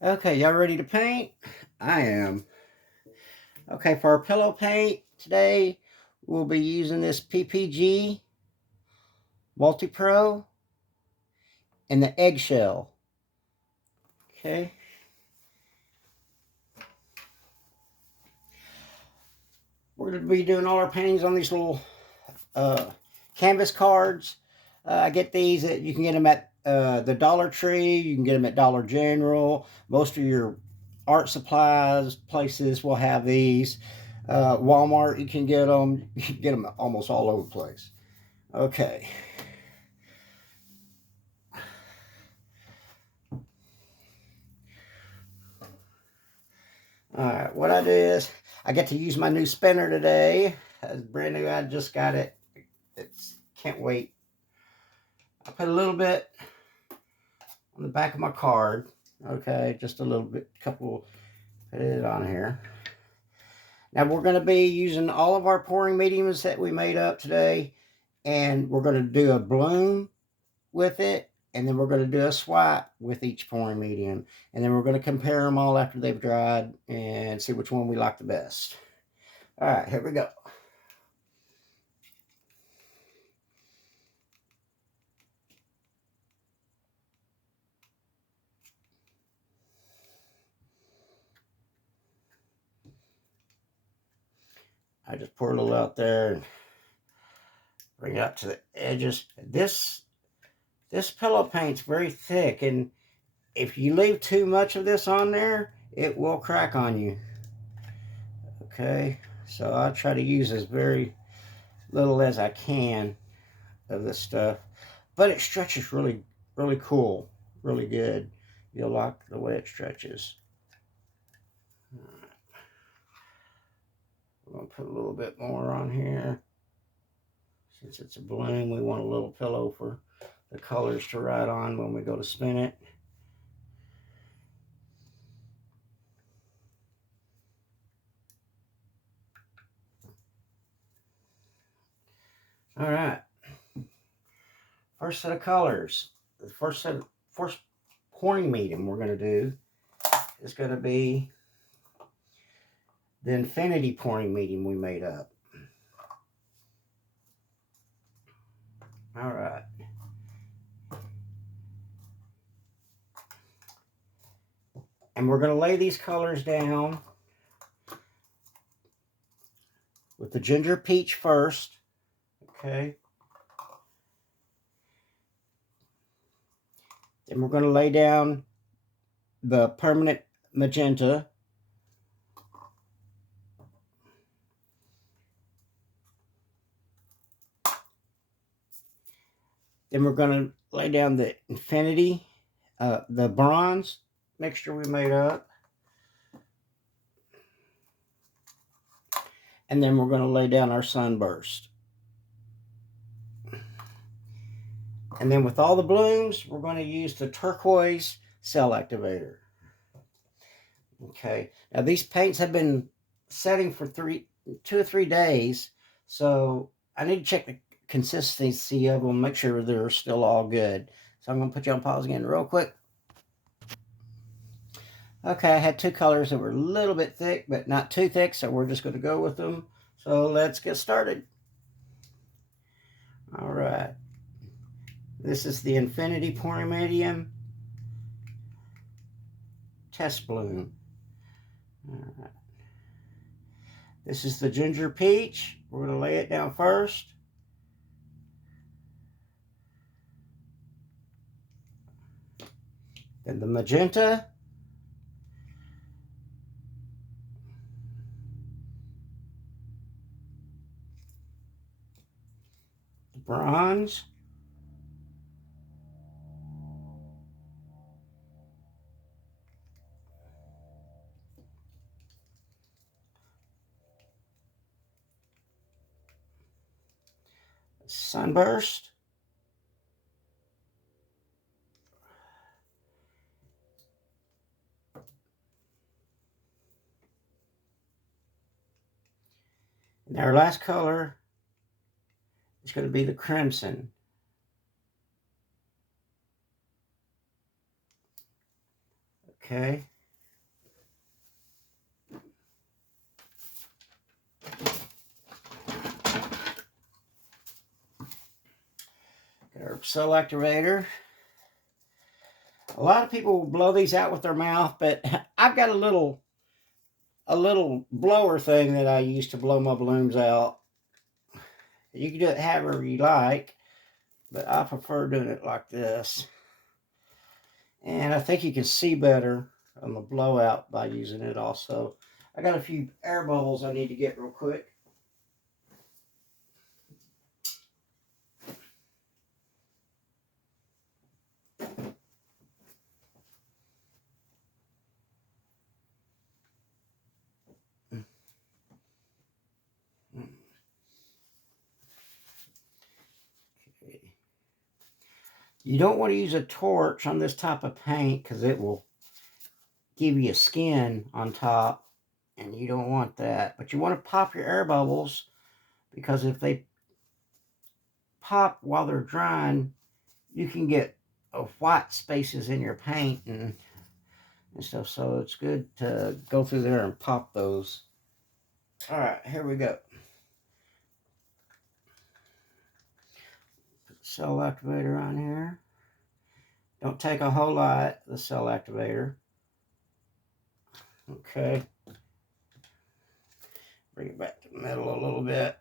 Okay, y'all ready to paint? I am. Okay, for our pillow paint today, we'll be using this PPG Multi-Pro and the eggshell. Okay. We're going to be doing all our paintings on these little canvas cards. I get these. You can get them at the Dollar Tree. You can get them at Dollar General. Most of your art supplies places will have these. Walmart, you can get them. You can get them almost all over the place. Okay. All right. What I do is I get to use my new spinner today. It's brand new. I just got it. It's can't wait. I put a little bit on the back of my card. Okay, just a little bit, couple, put it on here. Now we're going to be using all of our pouring mediums that we made up today, and we're going to do a bloom with it, and then we're going to do a swipe with each pouring medium, and then we're going to compare them all after they've dried and see which one we like the best. All right, here we go. I just pour a little out there and bring it up to the edges. This pillow paint's very thick, and if you leave too much of this on there, it will crack on you. Okay, so I try to use as very little as I can of this stuff, but it stretches really, really cool, really good. You'll like the way it stretches. I'm gonna put a little bit more on here. Since it's a bloom, we want a little pillow for the colors to ride on when we go to spin it. All right. First set of colors. The first pouring medium we're going to do is going to be the Infinity pouring medium we made up. All right. And we're going to lay these colors down with the ginger peach first. Okay. Then we're going to lay down the permanent magenta. Then we're going to lay down the Infinity, the bronze mixture we made up. And then we're going to lay down our sunburst. And then with all the blooms, we're going to use the turquoise cell activator. Okay. Now these paints have been setting for 2 or 3 days, so I need to check the consistency of them, make sure they're still all good. So I'm going to put you on pause again real quick. Okay, I had 2 colors that were a little bit thick, but not too thick, so we're just going to go with them. So let's get started. All right. This is the Infinity pouring medium test bloom. All right. This is the ginger peach. We're going to lay it down first. Then the magenta. The bronze. Sunburst. And our last color is going to be the crimson. Okay. Got our cell activator. A lot of people will blow these out with their mouth, but I've got a little blower thing that I use to blow my balloons out. You can do it however you like, but I prefer doing it like this. And I think you can see better on the blowout by using it also. I got a few air bubbles I need to get real quick. You don't want to use a torch on this type of paint because it will give you a skin on top, and you don't want that. But you want to pop your air bubbles, because if they pop while they're drying, you can get white spaces in your paint and stuff. So it's good to go through there and pop those. All right, here we go. Put the cell activator on here. Don't take a whole lot, the cell activator. Okay. Bring it back to the middle a little bit.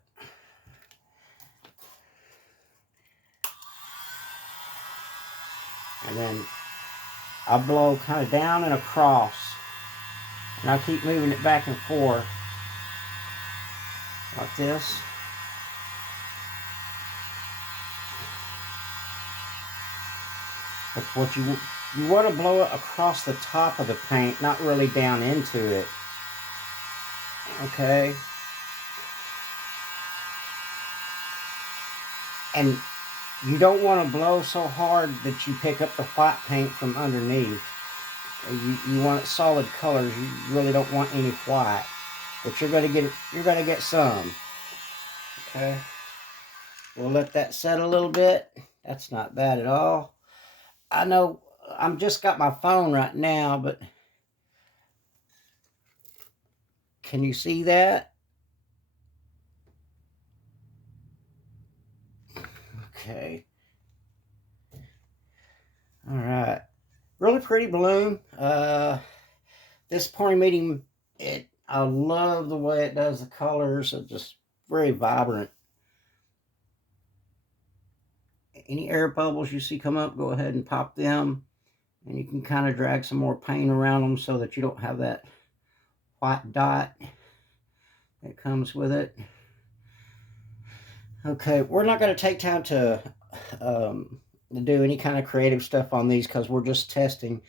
And then I'll blow kind of down and across. And I'll keep moving it back and forth. Like this. But what you want to blow it across the top of the paint, not really down into it. Okay. And you don't want to blow so hard that you pick up the white paint from underneath. You want it solid colors. You really don't want any white, but you're gonna get some. Okay. We'll let that set a little bit. That's not bad at all. I know I'm just got my phone right now, but can you see that? Okay. All right. Really pretty balloon. This pouring medium, I love the way it does the colors. It's just very vibrant. Any air bubbles you see come up, go ahead and pop them. And you can kind of drag some more paint around them so that you don't have that white dot that comes with it. Okay, we're not going to take time to do any kind of creative stuff on these because we're just testing.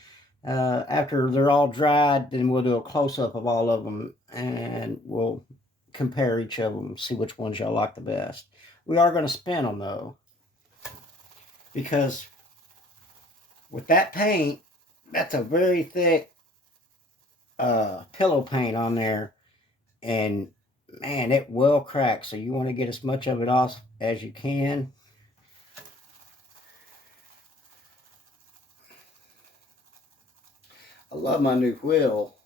After they're all dried, then we'll do a close-up of all of them and we'll compare each of them, see which ones y'all like the best. We are going to spin them though, because with that paint, that's a very thick pillow paint on there, and man, it will crack. So you want to get as much of it off as you can. I love my new wheel.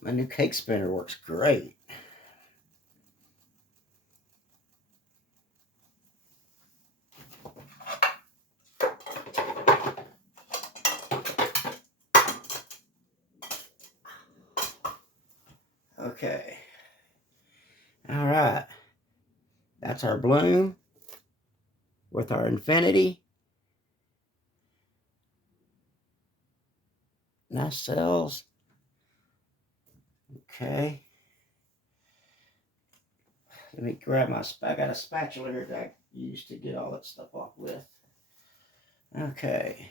My new cake spinner works great. Okay. All right. That's our bloom with our infinity. Nice cells. Okay. Let me grab I got a spatula here that I used to get all that stuff off with. Okay.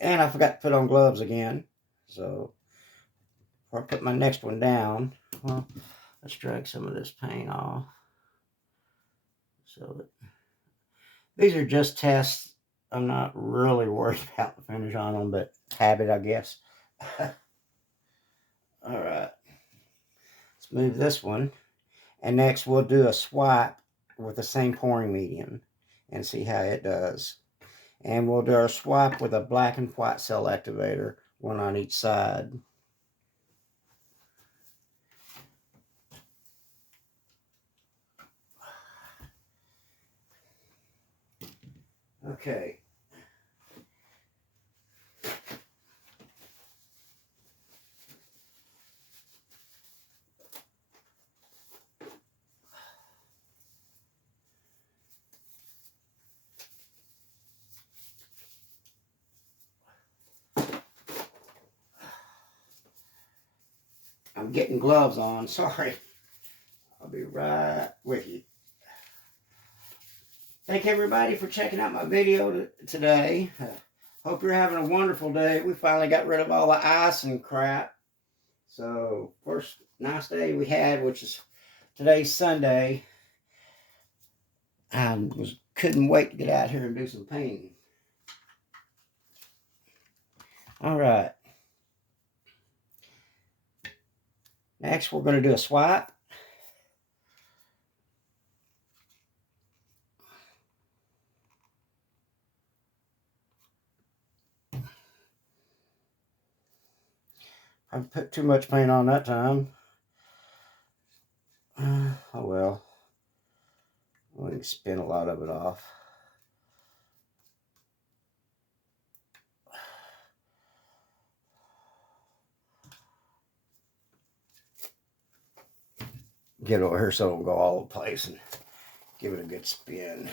And I forgot to put on gloves again. So, before I put my next one down, well, let's drag some of this paint off. So, these are just tests. I'm not really worried about the finish on them, but habit, I guess. All right. Let's move this one. And next we'll do a swipe with the same pouring medium and see how it does. And we'll do our swipe with a black and white cell activator. one on each side. Okay. I'm getting gloves on, sorry. I'll be right with you. Thank everybody for checking out my video today. Hope you're having a wonderful day. We finally got rid of all the ice and crap. So, first nice day we had, which is today's Sunday. I couldn't wait to get out here and do some painting. All right. Next, we're going to do a swipe. I put too much paint on that time. Oh well. We can spin a lot of it off. Get over here so it don't go all over the place and give it a good spin.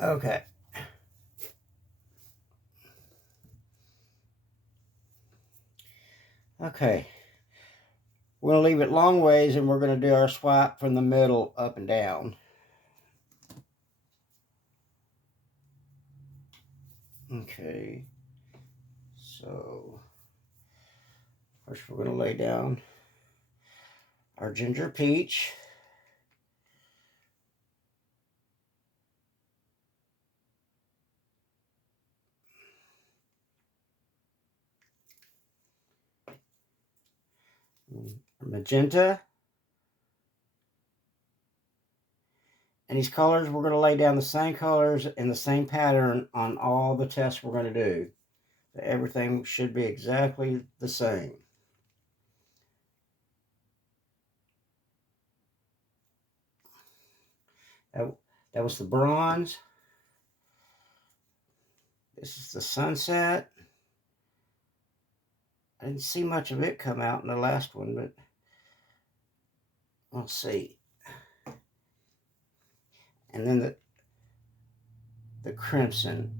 Okay. Okay. We're going to leave it long ways and we're going to do our swipe from the middle up and down. Okay. So, first we're going to lay down our ginger peach. Magenta. And these colors, we're going to lay down the same colors in the same pattern on all the tests we're going to do. So everything should be exactly the same. That was the bronze. This is the sunset. I didn't see much of it come out in the last one, but we'll see. And then the crimson.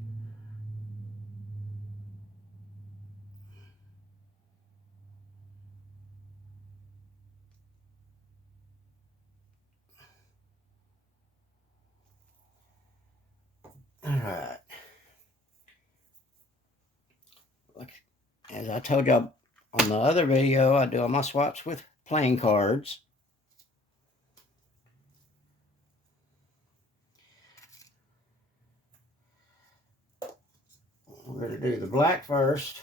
All right. As I told y'all on the other video, I do all my swaps with playing cards. We're going to do the black first.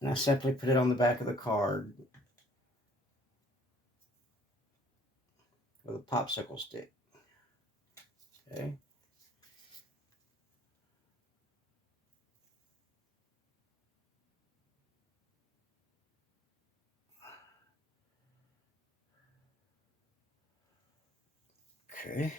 And I simply put it on the back of the card with a popsicle stick. Okay. Okay.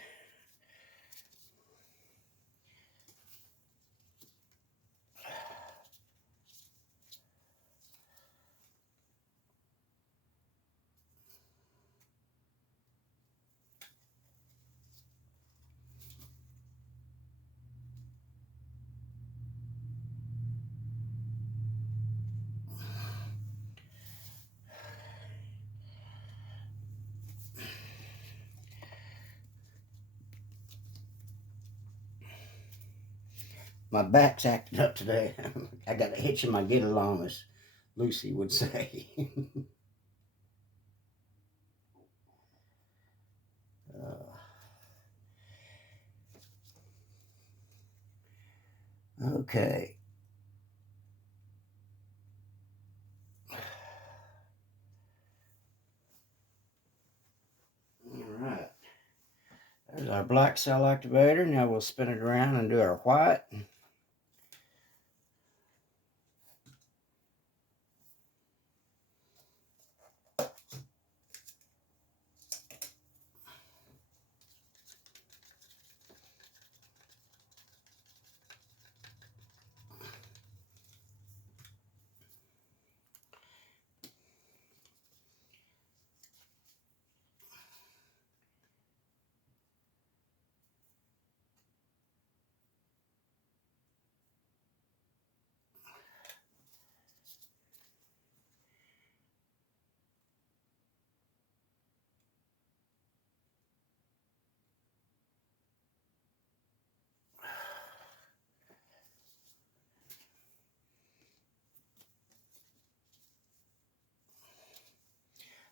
my back's acting up today. I got a hitch in my get along, as Lucy would say. Okay. All right. There's our black cell activator. Now we'll spin it around and do our white.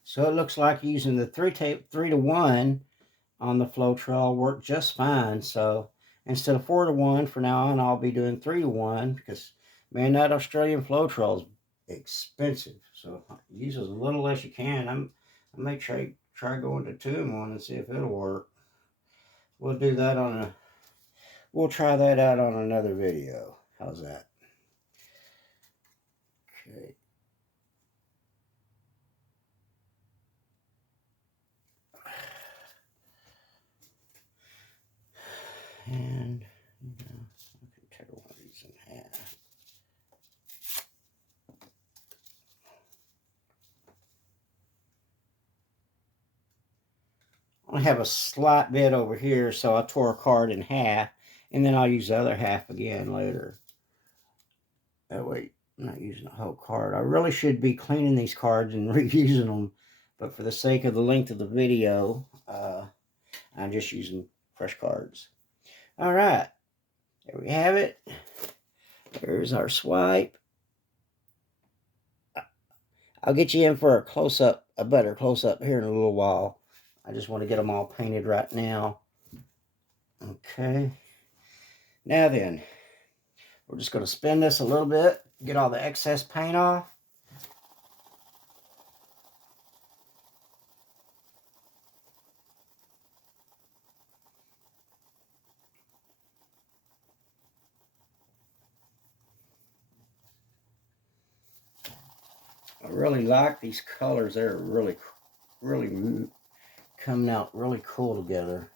So it looks like using the 3-to-1 on the Floetrol worked just fine. So instead of 4-to-1 for now on, I'll be doing 3-to-1 because, man, that Australian Floetrol is expensive. So use as little as you can. I may try going to 2-in-1 and see if it'll work. We'll do that we'll try that out on another video. How's that? Okay. And I can tear one of these in half. I have a slight bit over here, so I tore a card in half, and then I'll use the other half again later. That way, I'm not using the whole card. I really should be cleaning these cards and reusing them, but for the sake of the length of the video, I'm just using fresh cards. All right, there we have it. There's our swipe. I'll get you in for a close-up, a better close-up here in a little while. I just want to get them all painted right now. Okay. Now then, we're just going to spin this a little bit, get all the excess paint off. I really like these colors. They're really coming out really cool together.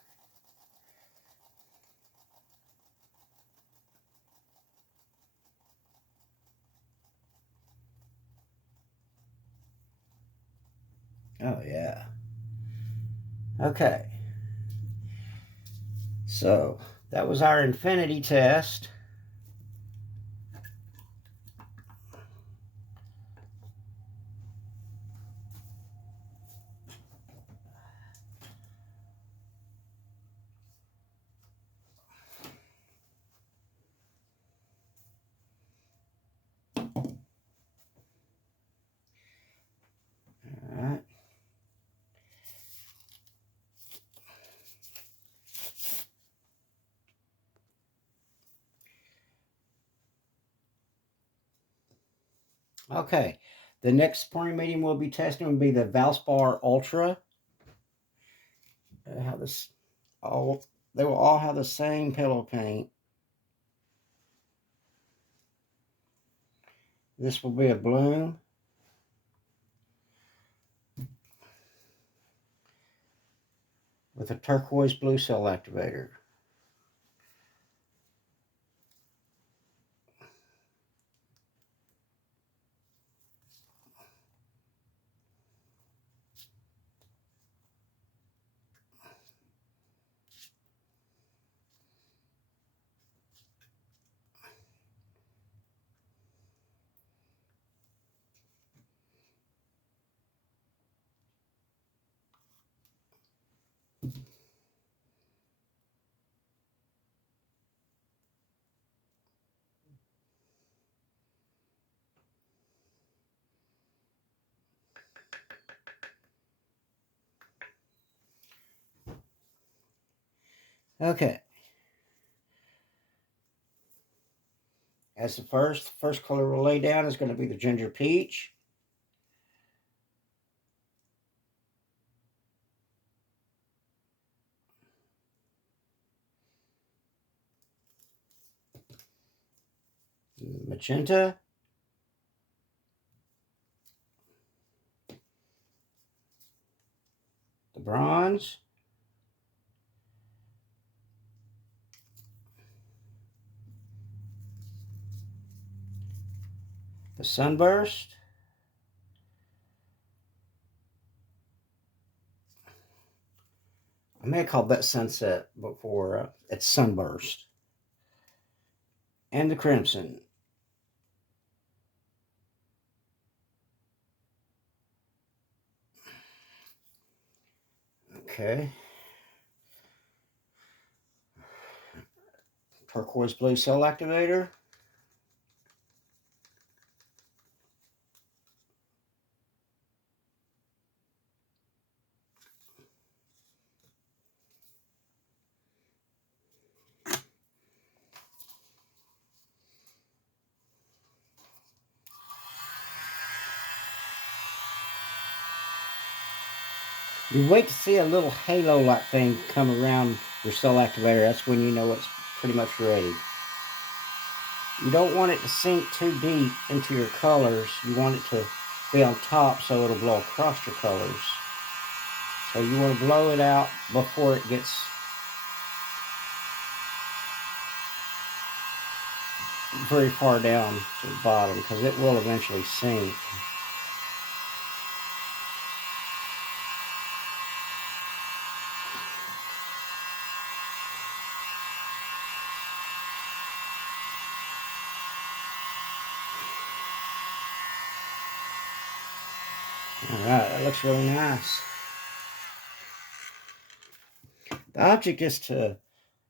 Oh yeah. Okay. So that was our infinity test. All right. Okay. The next spring medium we'll be testing will be the Valspar Ultra. How this they will all have the same pillow paint. This will be a bloom. With a turquoise blue cell activator. Okay. As the first color we'll lay down is going to be the ginger peach. Magenta. The bronze. The sunburst. I may have called that sunset before. It's sunburst. And the crimson. Okay. Turquoise blue cell activator. You wait to see a little halo-like thing come around your cell activator. That's when you know it's pretty much ready. You don't want it to sink too deep into your colors. You want it to be on top so it'll blow across your colors. So you want to blow it out before it gets very far down to the bottom, because it will eventually sink. Alright, that looks really nice. The object is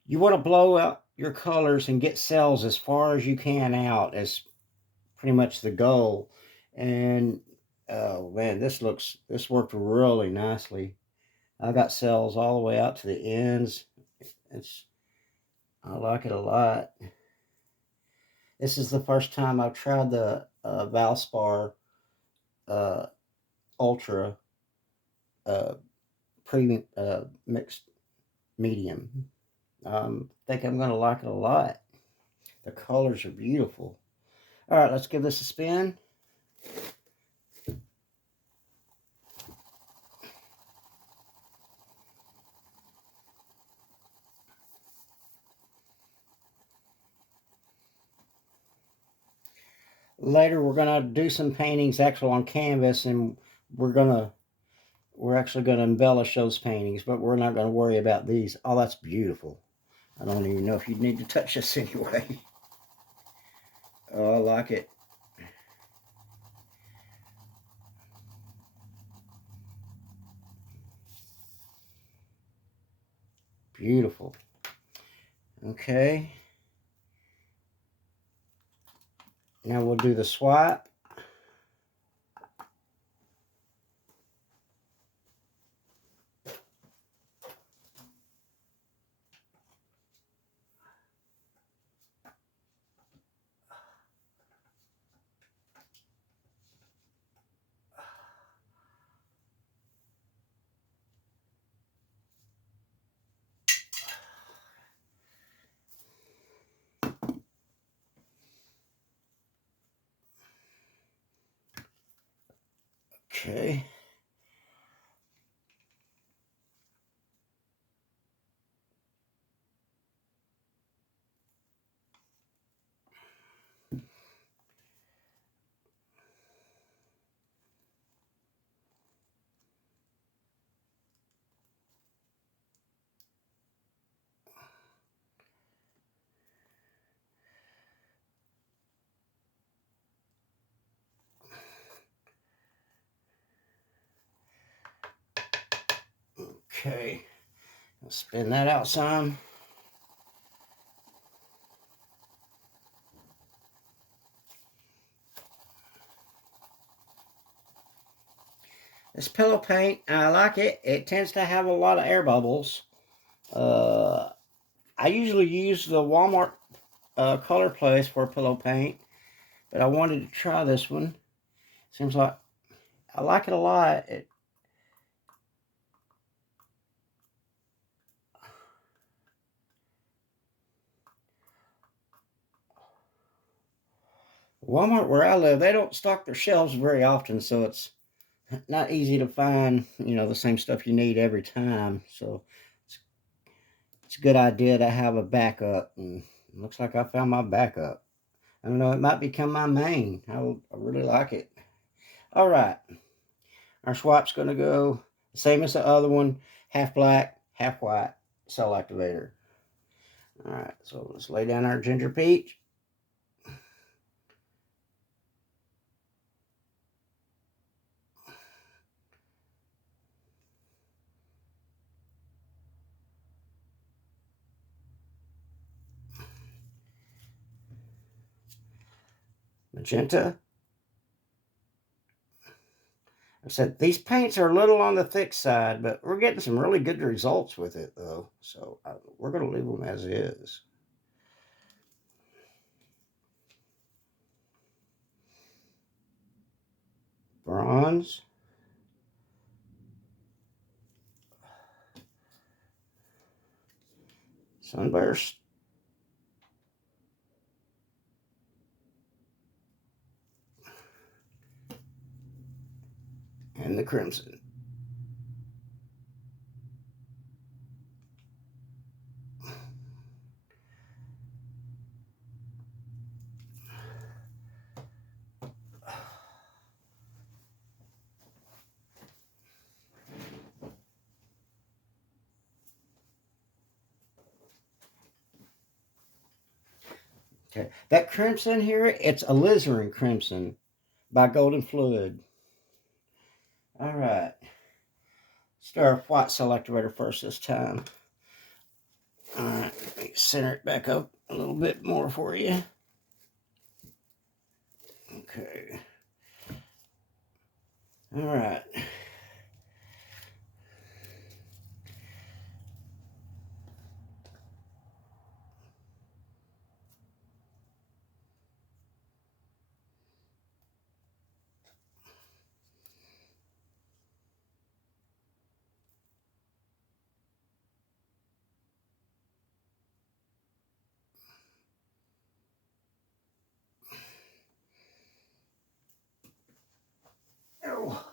you want to blow out your colors and get cells as far as you can out, as pretty much the goal. And oh man, this worked really nicely. I got cells all the way out to the ends. I like it a lot. This is the first time I've tried the Valspar uh, Ultra premium mixed medium. I think I'm going to like it a lot. The colors are beautiful. All right, let's give this a spin. Later, we're going to do some paintings actually on canvas, and we're actually going to embellish those paintings, but we're not going to worry about these. Oh, that's beautiful. I don't even know if you'd need to touch this anyway. Oh, I like it. Beautiful. Okay. Now we'll do the swipe. Okay. Okay. Let's spin that out some. This pillow paint, I like it. It tends to have a lot of air bubbles. I usually use the Walmart color place for pillow paint, but I wanted to try this one. Seems like I like it a lot. Walmart where I live, they don't stock their shelves very often, so it's not easy to find, the same stuff you need every time. So it's, it's a good idea to have a backup, and it looks like I found my backup. I don't know, it might become my main. I really like it. All right, our swap's going to go the same as the other one, half black, half white cell activator. All right, so let's lay down our ginger peach. Magenta. I said these paints are a little on the thick side, but we're getting some really good results with it, though. So we're going to leave them as is. Bronze. Sunburst. And the crimson. Okay, that crimson here, it's alizarin crimson by Golden Fluid. All right, start white cell activator first this time. All right, let me center it back up a little bit more for you. Okay. All right. Oh.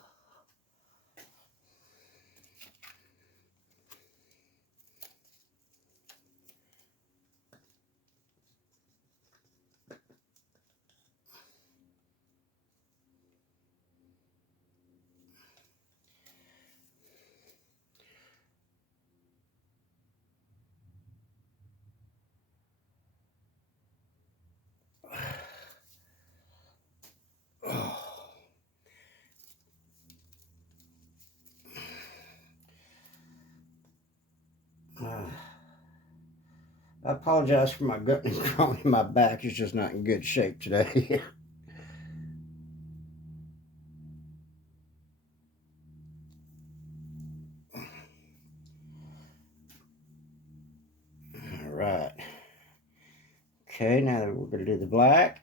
Oh. I apologize for my gut and groin in my back. It's just not in good shape today. All right. Okay, now we're going to do the black.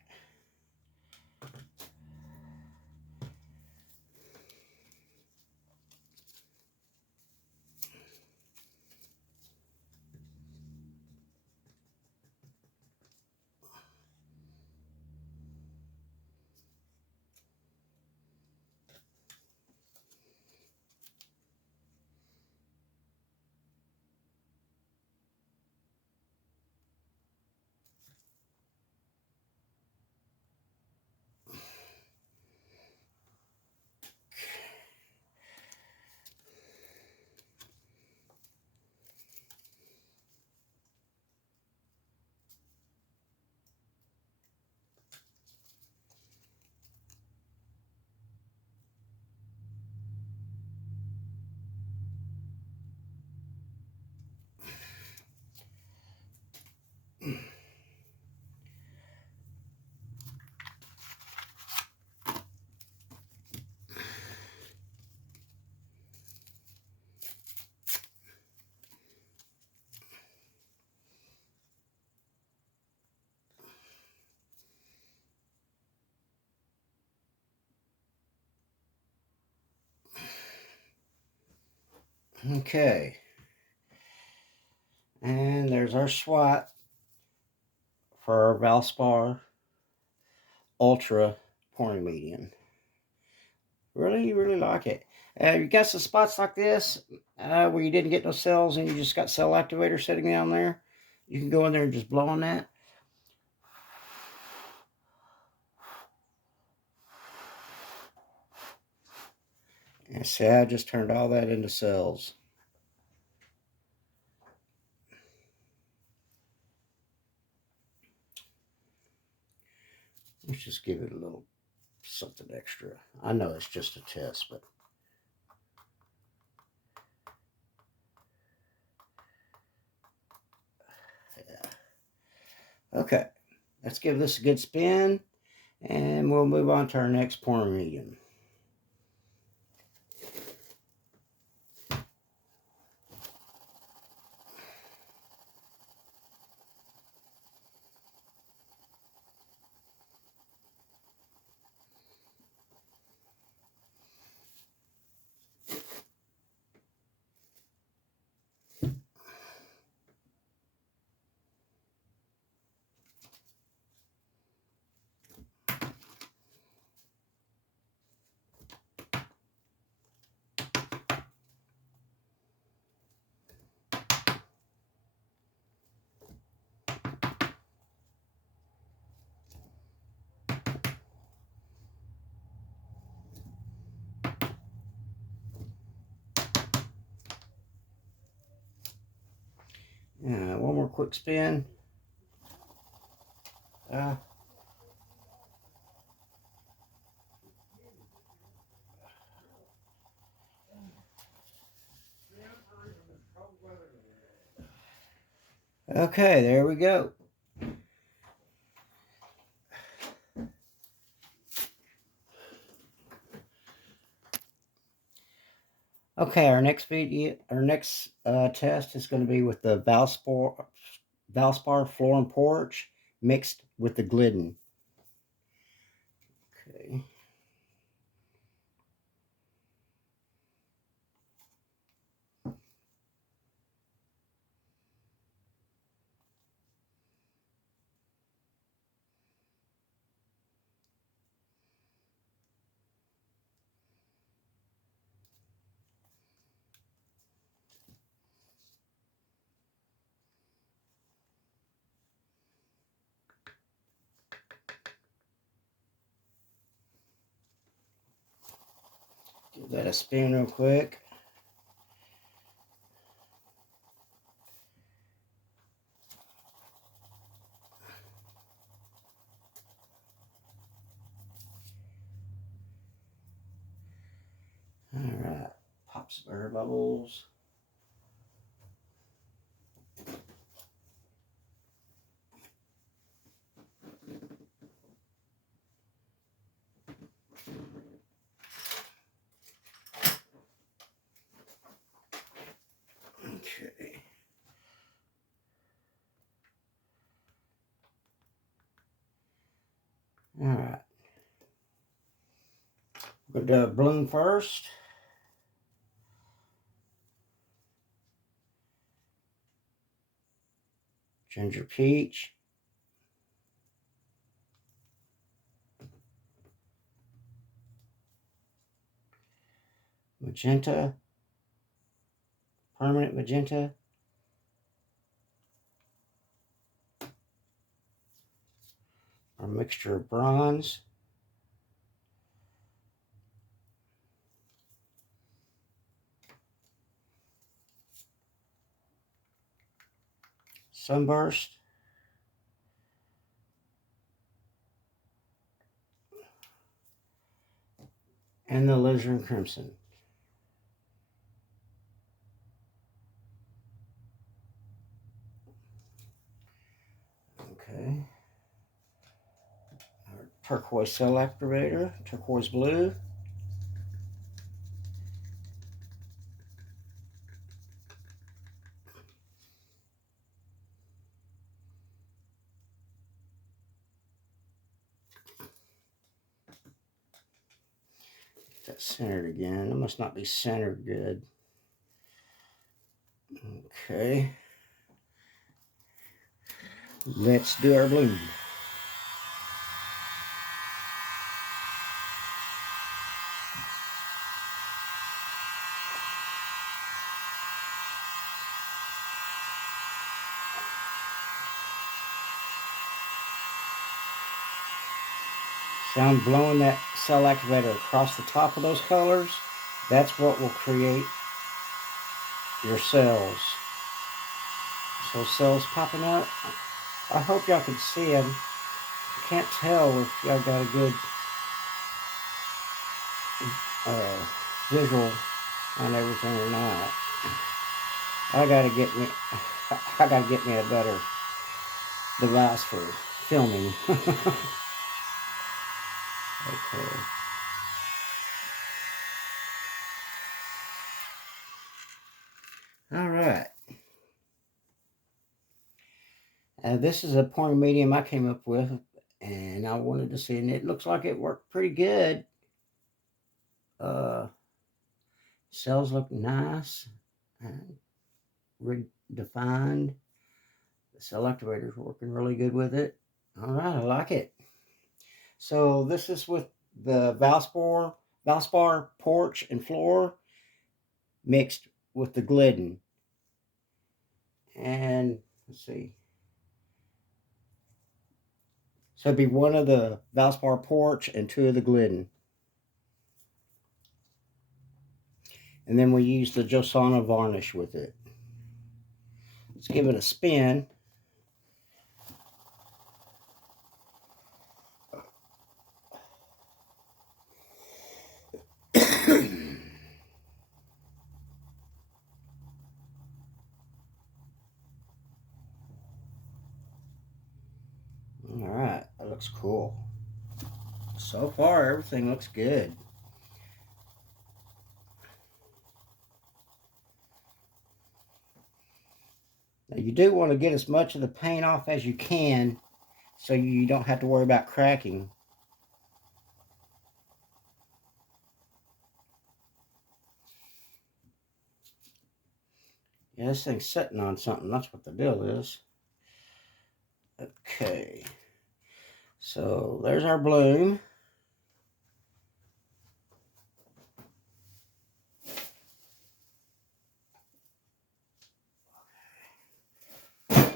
Okay. And there's our swap for our Valspar Ultra pouring medium. Really, really like it. You got some spots like this where you didn't get no cells and you just got cell activator sitting down there. You can go in there and just blow on that. And see, I just turned all that into cells. Let's just give it a little something extra. I know it's just a test, but yeah. Okay, let's give this a good spin, and we'll move on to our next pouring medium. One more quick spin. Okay, there we go. Okay, our next test is going to be with the Valspar Floor and Porch mixed with the Glidden. Okay. Give that a spin real quick. All right, pop some air bubbles. Okay. All right. We're going to do bloom first. Ginger peach. Magenta. Permanent magenta. Our mixture of bronze. Sunburst. And the alizarin crimson. Okay. Our turquoise cell activator, turquoise blue. Get that centered again. It must not be centered good. Okay. Let's do our bloom. So I'm blowing that cell activator across the top of those colors. That's what will create your cells. So cells popping up. I hope y'all can see them. I can't tell if y'all got a good visual on everything or not. I gotta get me a better device for filming. Okay. All right. This is a pouring medium I came up with, and I wanted to see, and it looks like it worked pretty good. Cells look nice and redefined. The cell activator is working really good with it. All right, I like it. So this is with the Valspar porch and floor mixed with the Glidden. And let's see. So it'd be one of the Valspar porch and two of the Glidden. And then we use the Josana varnish with it. Let's give it a spin. All right, that looks cool. So far, everything looks good. Now, you do want to get as much of the paint off as you can so you don't have to worry about cracking. Yeah, this thing's sitting on something. That's what the deal is. Okay. So there's our bloom. All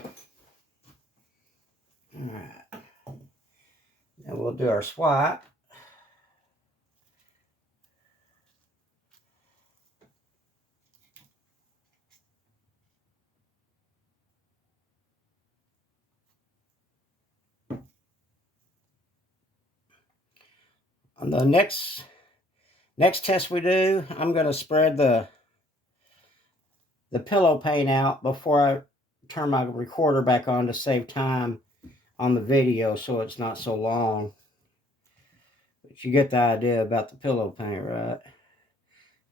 right. And we'll do our swipe. On the next test we do, I'm going to spread the pillow paint out before I turn my recorder back on to save time on the video so it's not so long. But you get the idea about the pillow paint, right?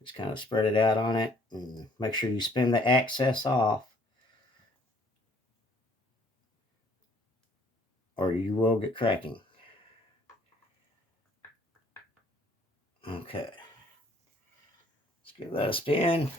Just kind of spread it out on it and make sure you spin the excess off, or you will get cracking. Okay. Let's give that a spin.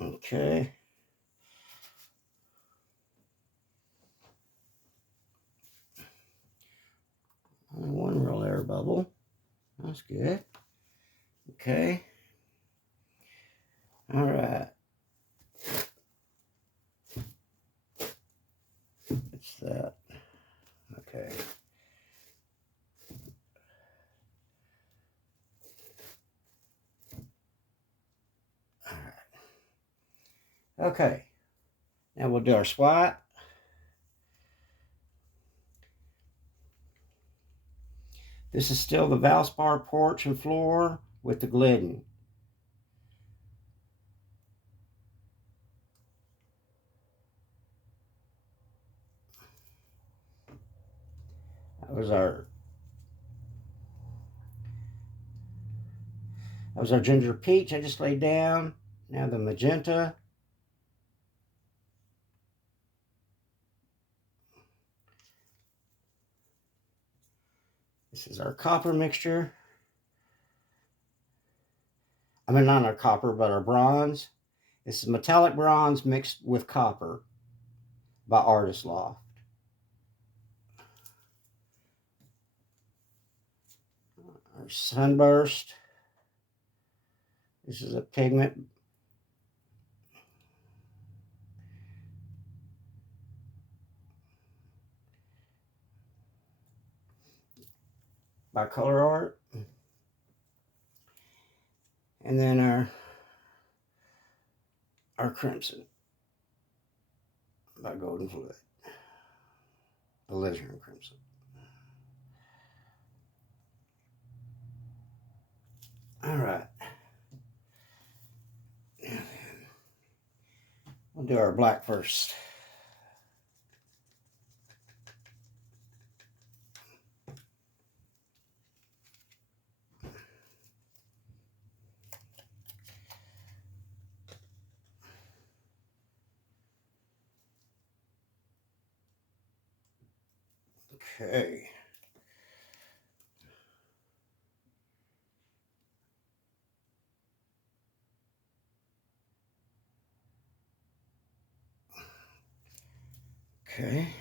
Okay. Only one real air bubble. That's good. Okay. All right. It's that. Okay. All right. Okay. Now we'll do our swipe. This is still the Valspar porch and floor with the Glidden. That That was our ginger peach I just laid down. Now the magenta. This is our copper mixture. I mean, not our copper, but our bronze. This is metallic bronze mixed with copper by Artist Loft. Our Sunburst. This is a pigment. By Color Art. And then our Crimson by Golden Fluid. Alizarin Crimson. All right. We'll do our black first. Okay. Okay.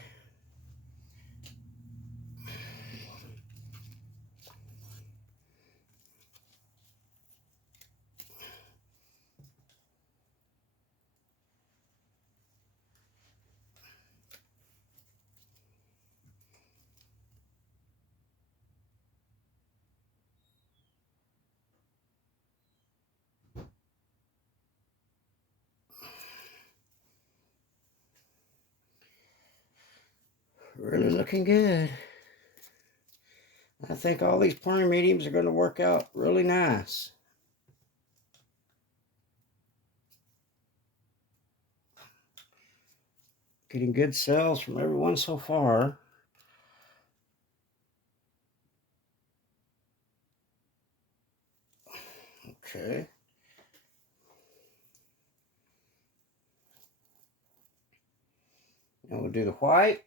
Really looking good. I think all these pouring mediums are going to work out really nice. Getting good sales from everyone so far. Okay. Now we'll do the white.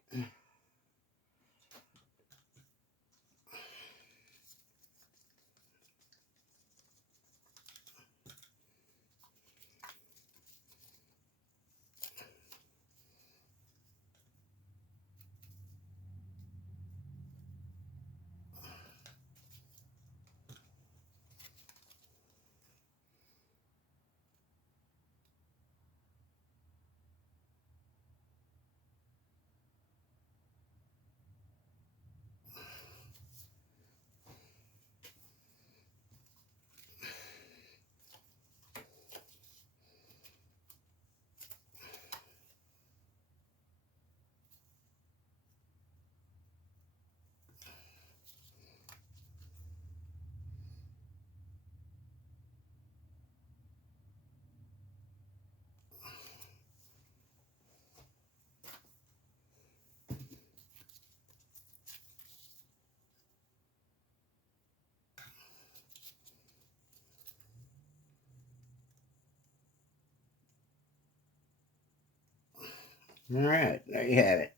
All right, there you have it.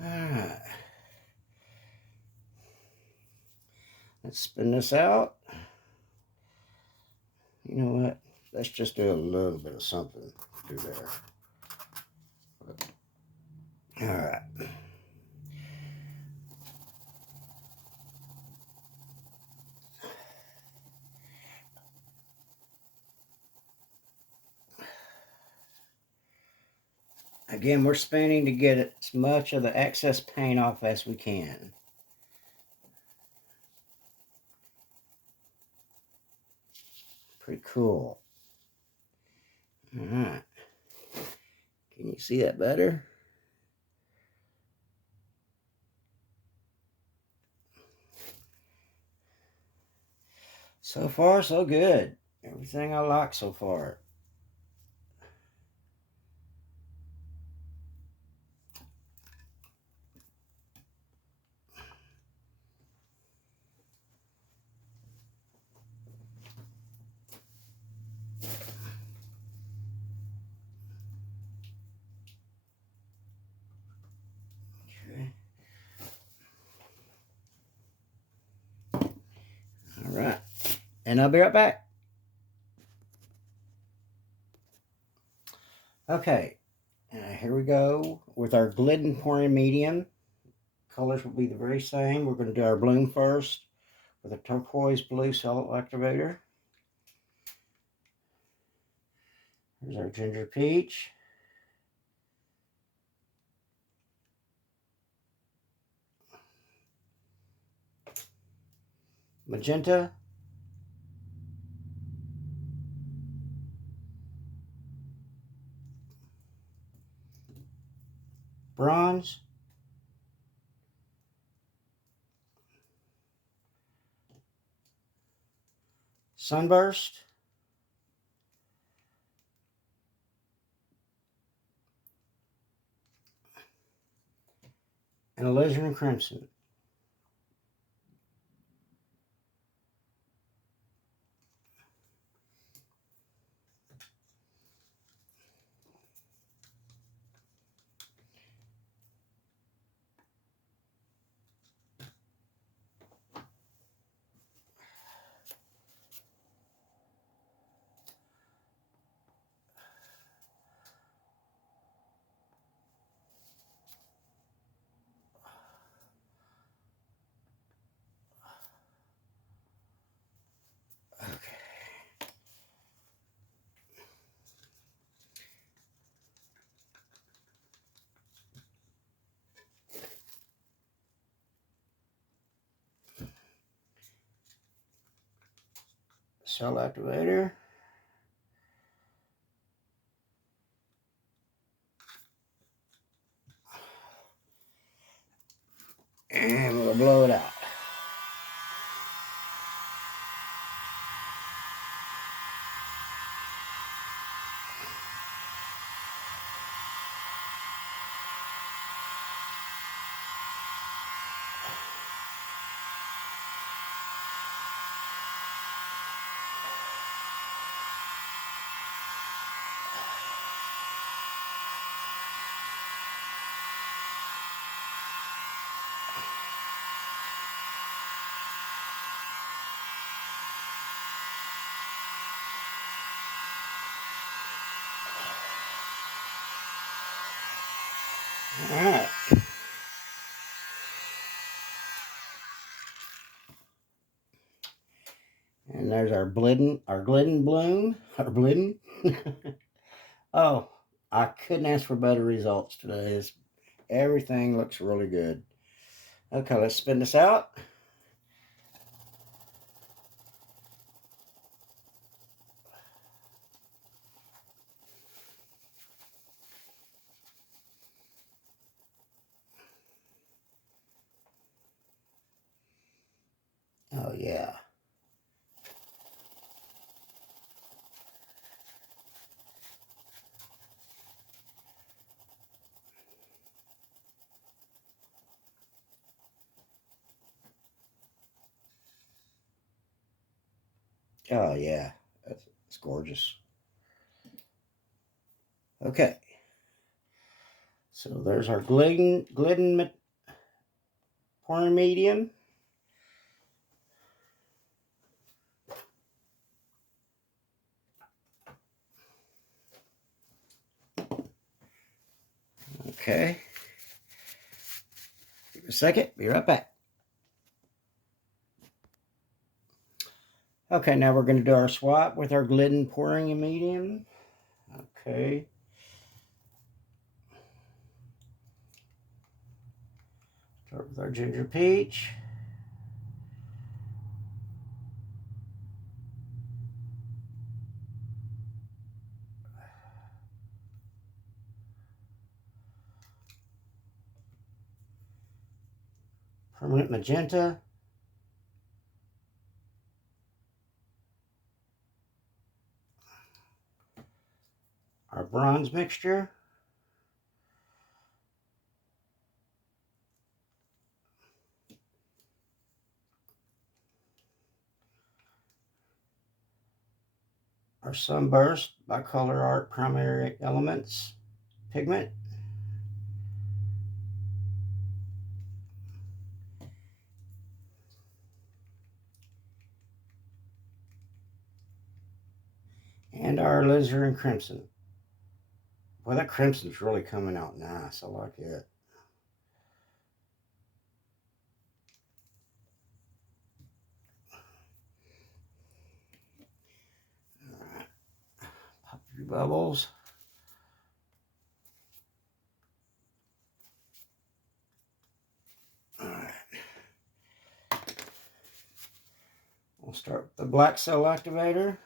All right. Let's spin this out. You know what? Let's just do a little bit of something through there. All right. Again, we're spinning to get as much of the excess paint off as we can. Pretty cool. All right. Can you see that better? So far, so good. Everything I like so far. and I'll be right back. Okay, here we go with our Glidden pouring medium. Colors will be the very same. We're going to do our bloom first with a turquoise blue cell activator. Here's our ginger peach. Magenta. Bronze. Sunburst. And alizarin crimson. Okay. Cell activator. And we'll blow it out. All right. And there's our Glidden bloom, our Glidden. Oh, I couldn't ask for better results today. Everything looks really good. Okay, let's spin this out. Oh, yeah. Oh, yeah. That's gorgeous. Okay. So there's our Glidden pouring medium. Okay. Give it a second. Be right back. Okay, now we're going to do our swap with our Glidden pouring medium. Okay. Start with our ginger peach. Permanent magenta. Our bronze mixture. Our sunburst by Color Art Primary Elements pigment. And our alizarin crimson. Boy, that crimson's really coming out nice. I like it. All right. Pop a few bubbles. All right. We'll start with the black cell activator.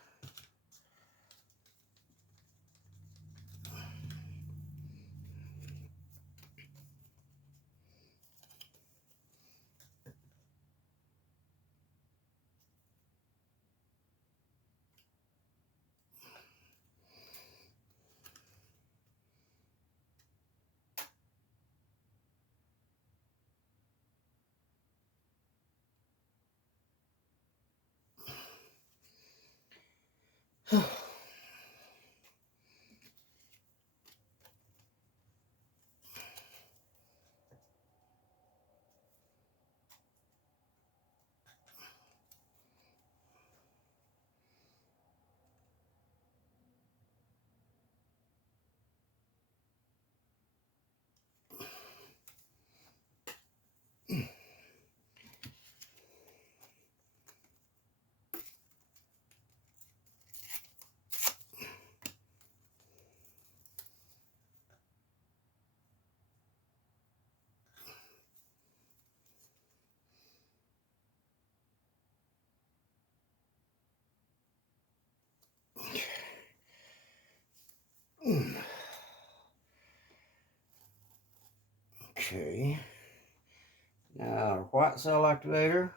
Okay. Now our white cell activator.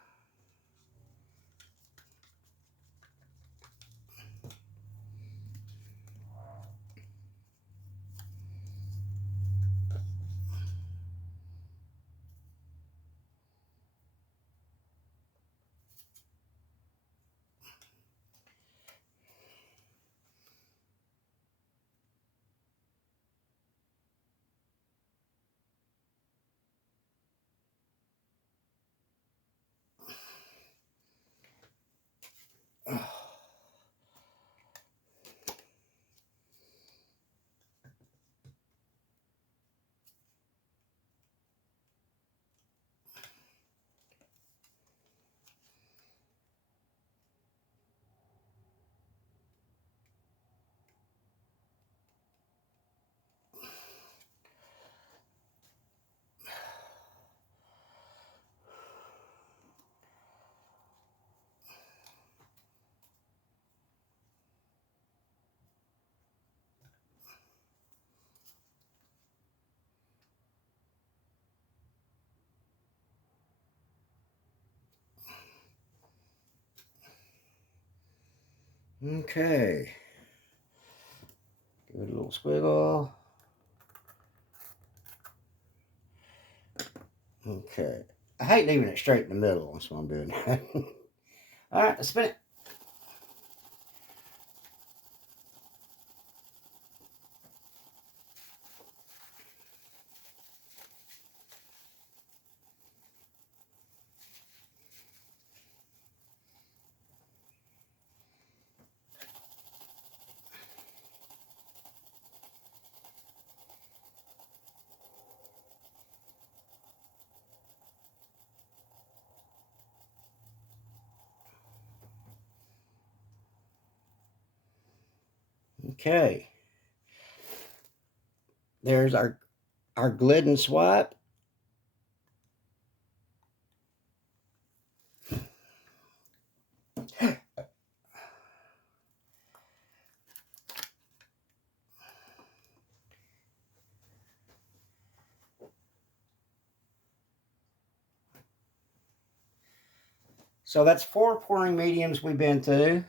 Okay. Give it a little squiggle. Okay. I hate leaving it straight in the middle. That's what I'm doing. All right, let's spin it. Okay. There's our Glidden swipe. So that's 4 pouring mediums we've been through.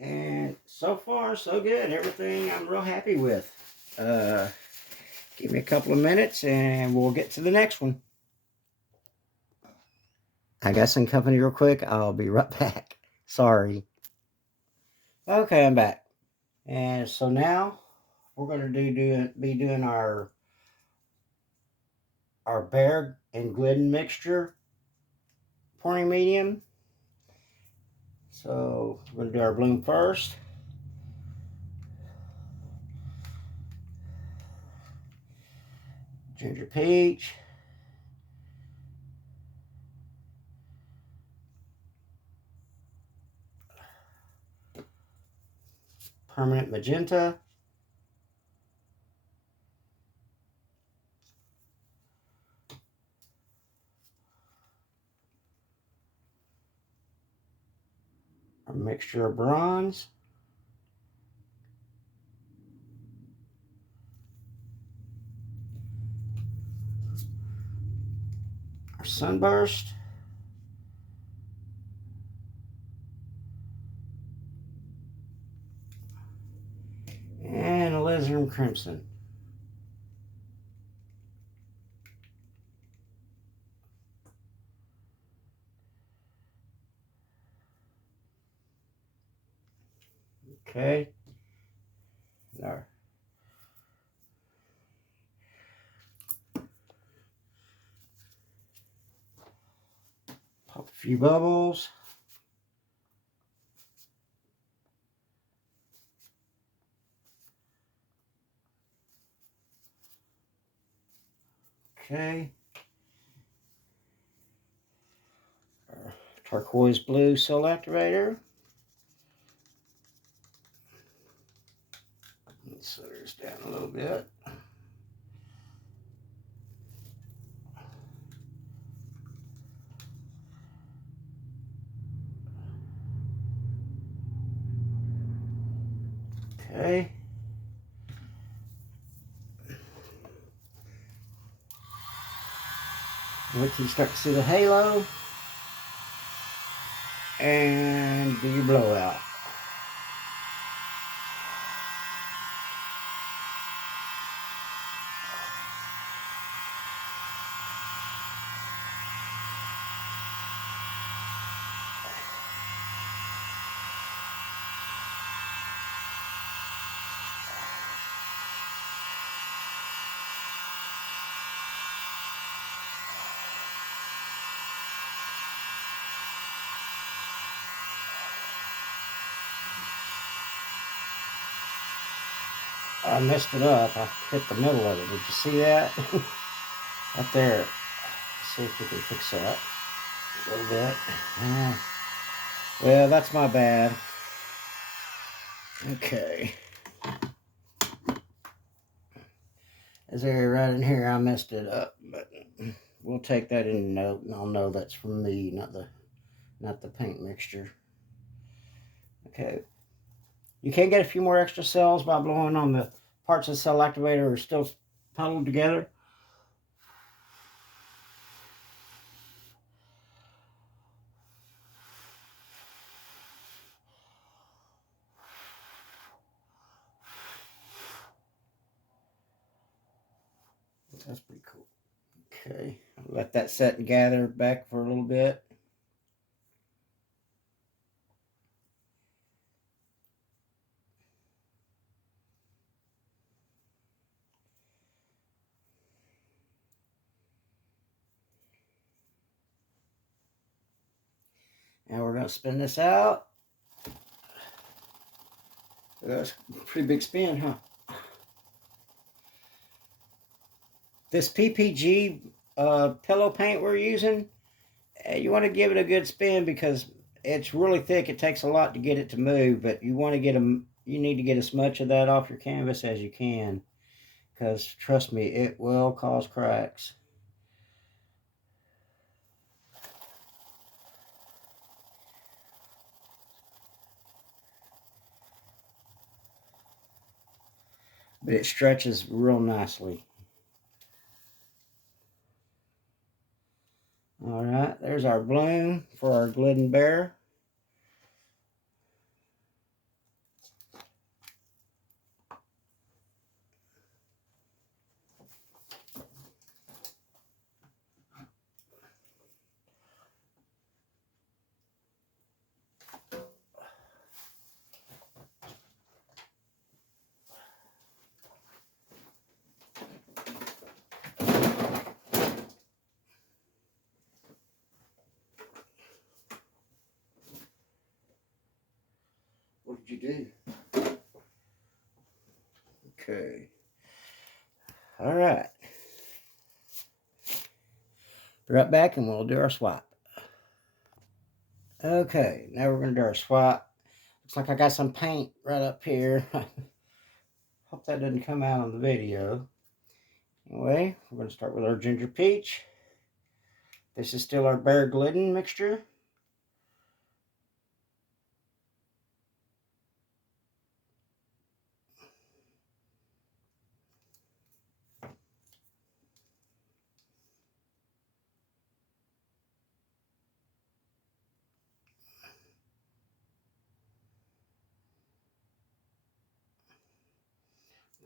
And so far, so good. Everything I'm real happy with. Give me a couple of minutes and we'll get to the next one. I got some company real quick. I'll be right back. Sorry. Okay, I'm back. And so now we're going to be doing our Bear and Glidden mixture pouring medium. So we're going to do our bloom first. Ginger peach. Permanent magenta. A mixture of bronze. Our sunburst. And alizarin crimson. Okay. There. Pop a few bubbles. Okay. Our turquoise blue cell activator. Let's set this down a little bit. Okay. Wait till you start to see the halo. And do your blowout. I messed it up. I hit the middle of it. Did you see that? Up there. Let's see if we can fix that a little bit. Well, that's my bad. Okay. This area right in here, I messed it up, but we'll take that in note, and I'll know that's from me, not the paint mixture. Okay. You can get a few more extra cells by blowing on the parts of the cell activator are still huddled together. That's pretty cool. Okay, let that set and gather back for a little bit. Now we're going to spin this out. That's a pretty big spin, huh? This PPG pillow paint we're using, you want to give it a good spin because it's really thick. It takes a lot to get it to move, but you want to get you need to get as much of that off your canvas as you can, because trust me, it will cause cracks. But it stretches real nicely. All right, there's our bloom for our Glidden Bear. What did you do? Okay. All right. Be right back and we'll do our swap. Okay, now we're going to do our swap. Looks like I got some paint right up here. Hope that doesn't come out on the video. Anyway, we're going to start with our ginger peach. This is still our Bear Glidden mixture.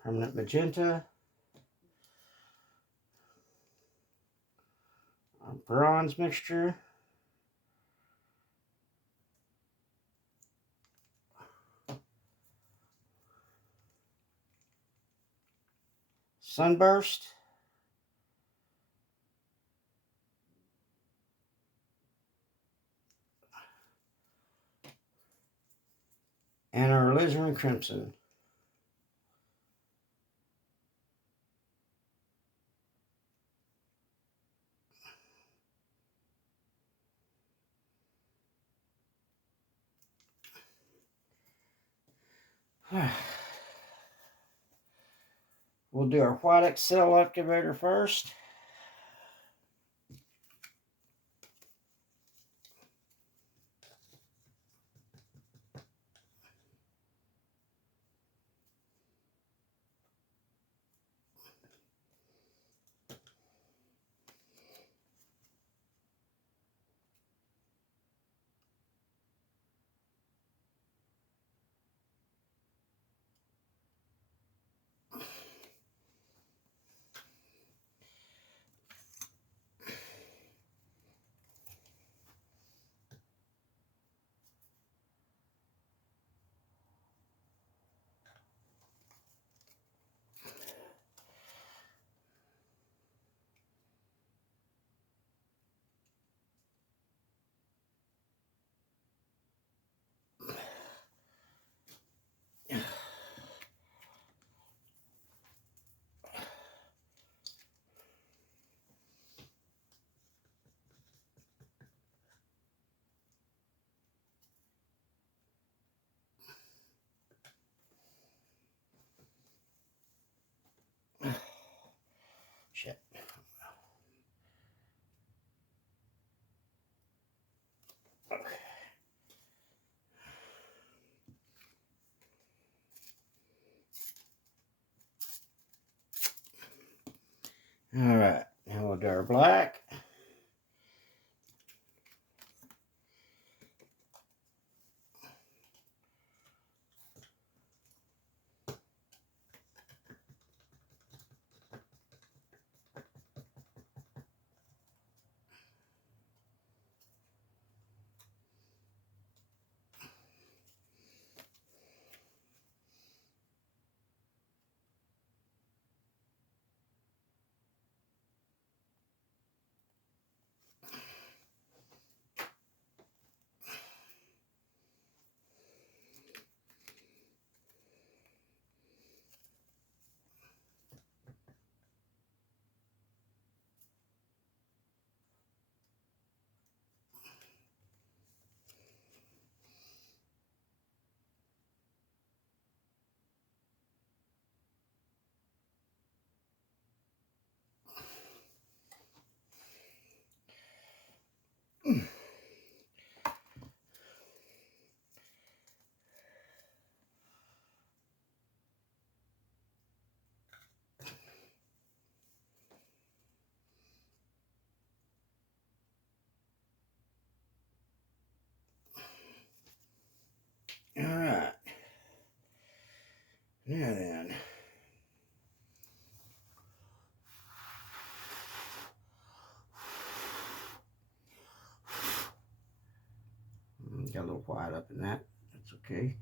Permanent magenta. Our bronze mixture. Sunburst. And our alizarin crimson. We'll do our white Excel activator first. Shit. Okay. All right. Now we'll do our black. All right. Now then. Got a little white up in that. That's okay.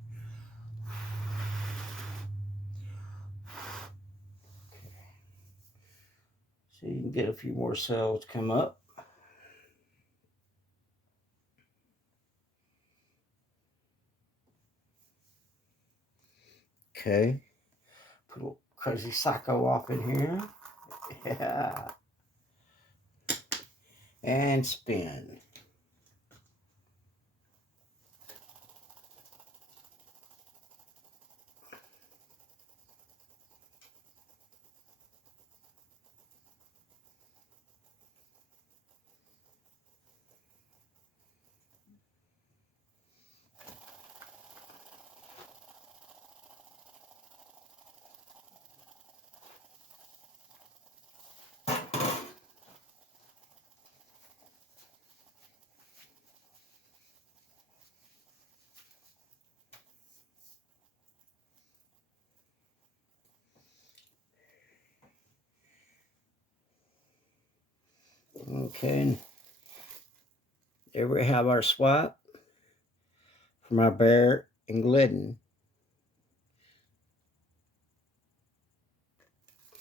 So you can get a few more cells come up. Okay. Put a little Crazy Psycho off in here. Yeah. And spin. Okay, there we have our swap from our Bear and Glidden.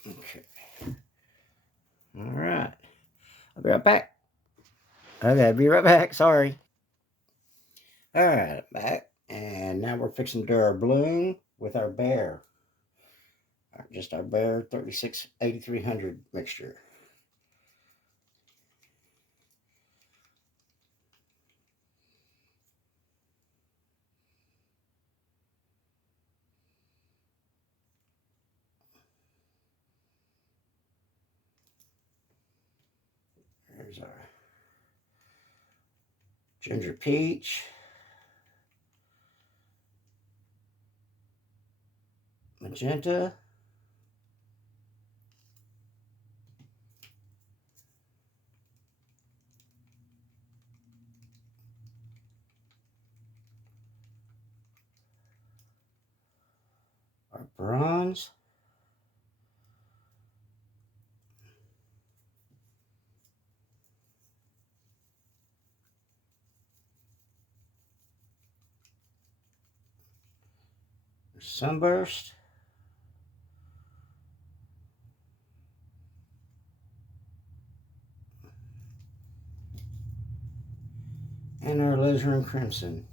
Okay. All right. I'll be right back. Okay, I'll be right back. Sorry. All right, I'm back. And now we're fixing to do our bloom with our Bear. Just our Bear 86-8300 mixture. There's our ginger peach, magenta, our bronze, our sunburst, and our alizarin crimson.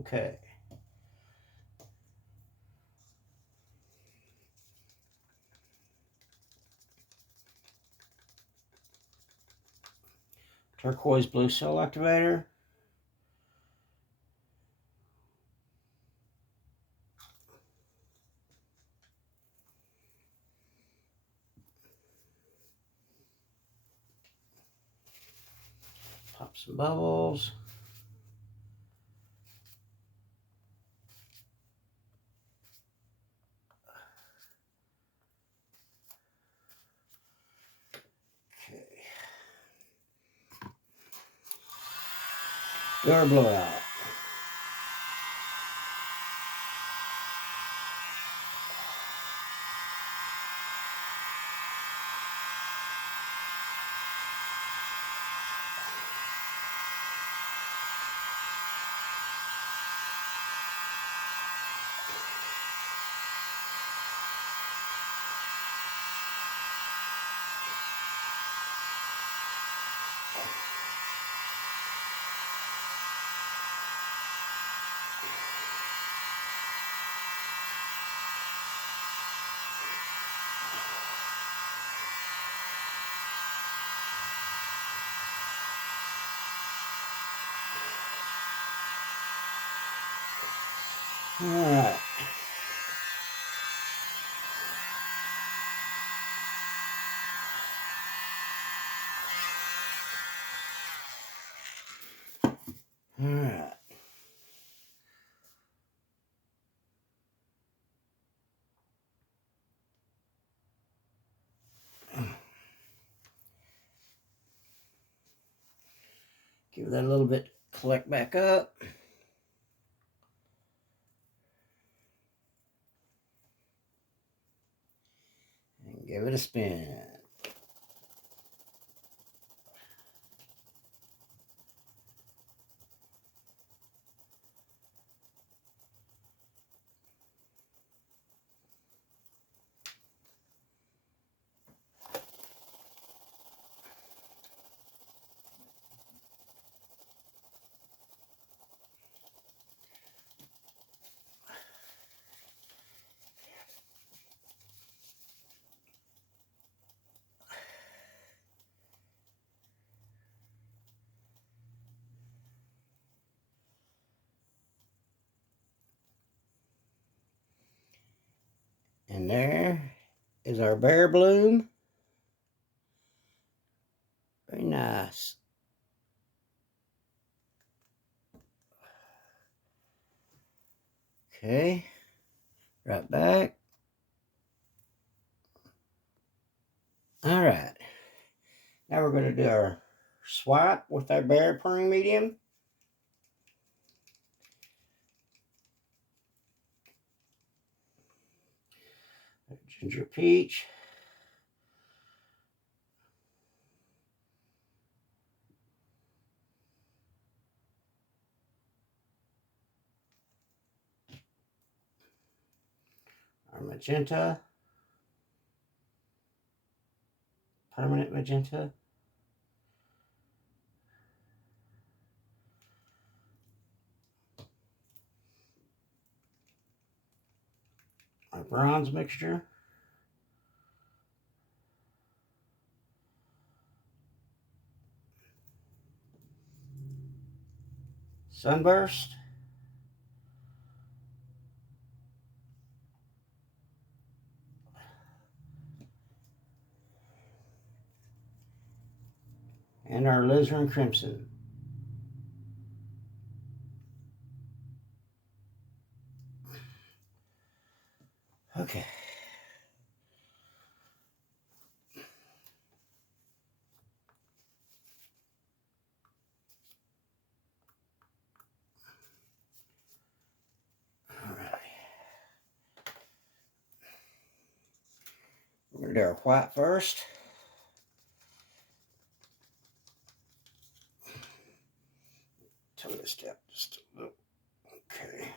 Okay. Turquoise blue cell activator. Pop some bubbles. Okay. Do our blowout. All right. All right. Give that a little bit, collect back up. And give it a spin. And there is our bear bloom. Very nice. Okay, right back. All right. Now we're going to do our swipe with our bear pouring medium. Ginger peach. Our magenta. Permanent magenta. Our bronze mixture. Sunburst. And our alizarin crimson. Okay. All right. We're going to do our white first. Turn this down just a little. Okay.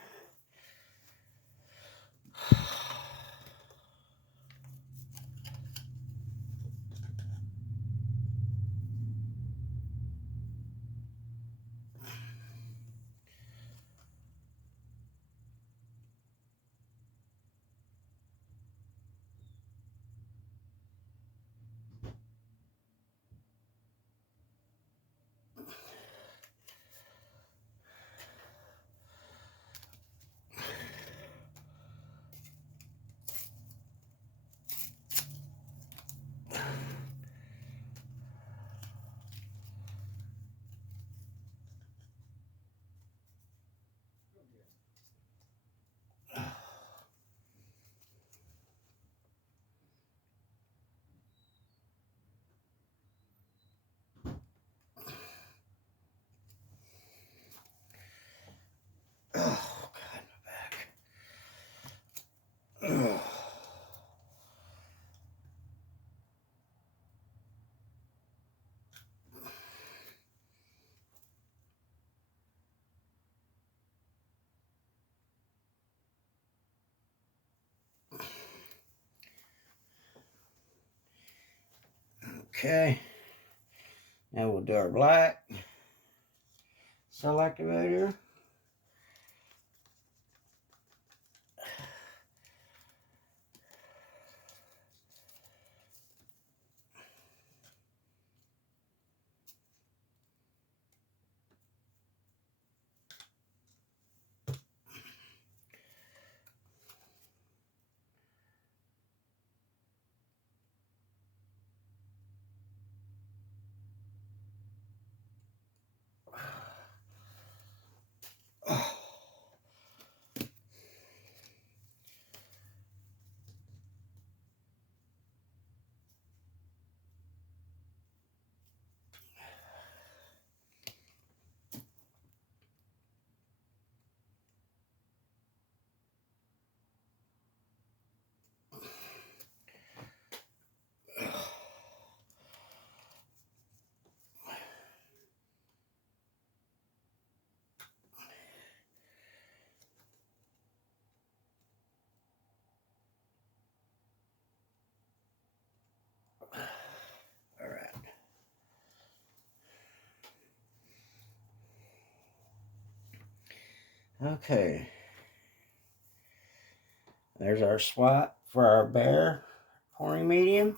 Oh, God, my back. Ugh. Okay. Now we'll do our black cell activator. All right. Okay. There's our swap for our bear pouring medium.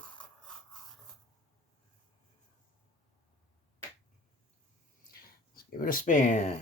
Let's give it a spin.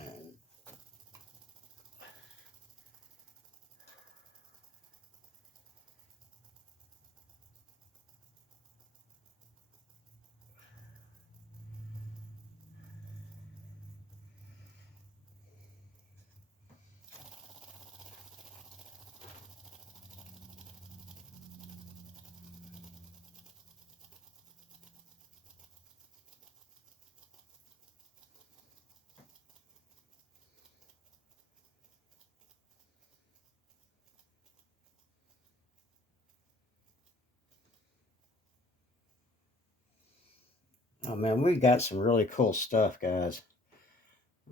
Oh man, we got some really cool stuff, guys.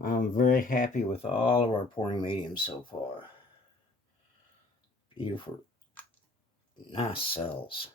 I'm very happy with all of our pouring mediums so far. Beautiful, nice cells.